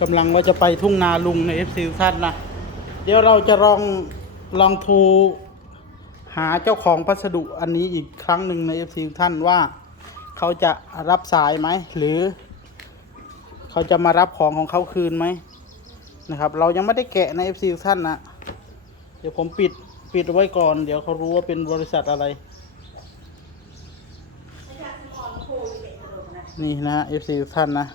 กำลังว่าจะไปทุ่งนาลุงในเอฟซีท่านนะ เดี๋ยวเราจะลองลองโทรหาเจ้าของพัสดุอันนี้อีกครั้งหนึ่งในเอฟซีท่านว่าเขาจะรับสายไหม หรือ เขาจะมารับของของเขาคืนไหมนะครับ เรายังไม่ได้แกะในเอฟซีท่านนะเดี๋ยวผมปิดปิดไว้ก่อน เดี๋ยวเขารู้ว่าเป็นบริษัทอะไร นี่นะเอฟซีท่านนะ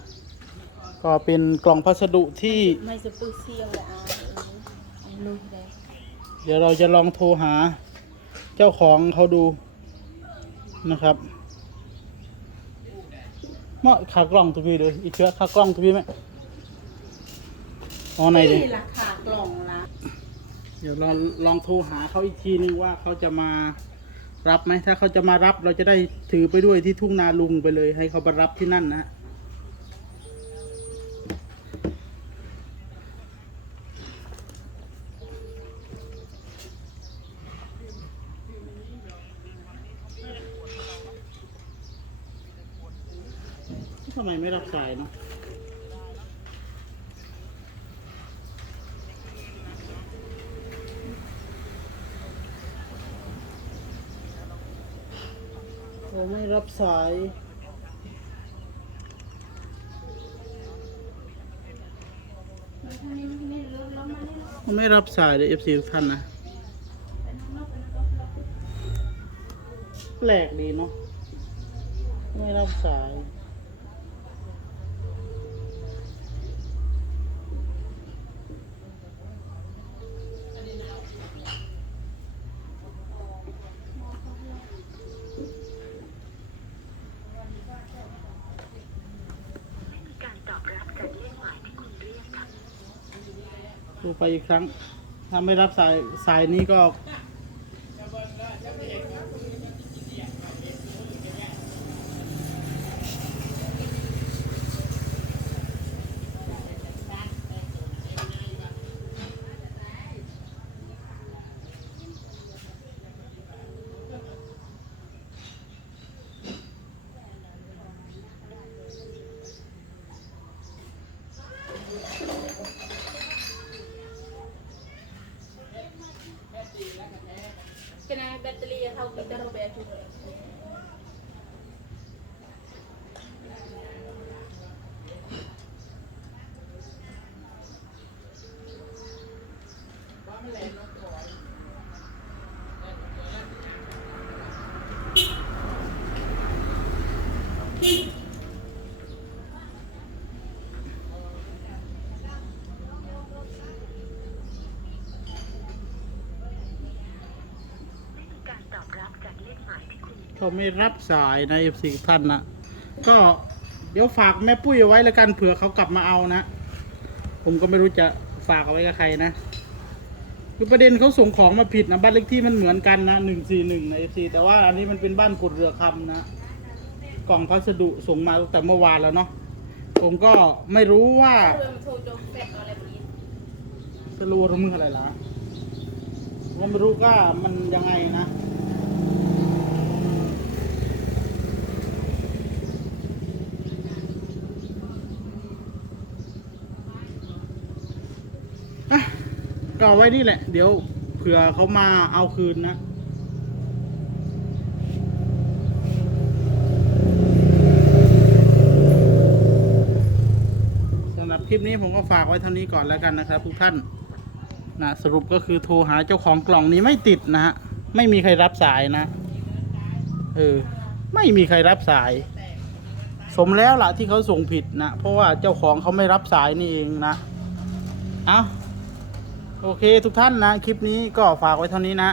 ก็เป็นกล่องพัสดุที่ ไม่สปื้อเซียวเลยอะอันนู้นเลยเดี๋ยวเราจะลองโทรหาเจ้าของเขาดูนะครับเมาะขากล่องตัวพี่เลยอีกเชื้อขากล่องตัวพี่ไหมอ๋อไหนดินี่ราคากล่องละเดี๋ยวเราลองโทรหาเขาอีกทีนึงว่าเขาจะมารับไหมถ้าเขาจะมารับเราจะได้ถือไปด้วยที่ทุ่งนาลุงไปเลย ให้เขามารับที่นั่นนะ ทำไมไม่รับสายเนาะโอ้ไม่รับสายไม่รับสายเลยเอฟซีท่านนะ แปลกดีเนาะไม่รับสาย ดูไปอีกครั้ง ถ้าไม่รับสายสายนี้ก็ Can I yung how kita Roberto. เขาไม่รับสายนะเอฟซีท่านนะก็เดี๋ยวฝากแม่ปุ้ยเอาไว้แล้วกันเผื่อเขากลับมาเอานะ ผมก็ไม่รู้จะฝากเอาไว้กับใครนะคือประเด็นเขาส่งของมาผิดนะบ้านเลขที่มันเหมือนกันนะหนึ่งสี่หนึ่งในเอฟซีแต่ว่าอันนี้มันเป็นบ้านกุดเรือคำนะกล่องพัสดุส่งมาตั้งแต่เมื่อวานแล้วเนาะผมก็ไม่รู้ว่า Belum tahu dompet oleh begini. จะรู้ว่ามืออะไรล่ะผมไม่รู้ว่ามันยังไงนะ ก็เอาไว้นี่แหละ เดี๋ยวเผื่อเขามาเอาคืนนะสำหรับคลิปนี้ผมก็ฝากไว้เท่านี้ก่อนแล้วกันนะครับ ทุกท่านนะสรุปก็คือโทรหาเจ้าของกล่องนี้ไม่ติดนะฮะไม่มีใครรับสายนะ เออ ไม่มีใครรับสาย สมแล้วล่ะที่เขาส่งผิดนะ เพราะว่าเจ้าของเขาไม่รับสายนี่เองนะ เอา โอเคทุกท่านนะ คลิปนี้ก็ฝากไว้เท่านี้นะ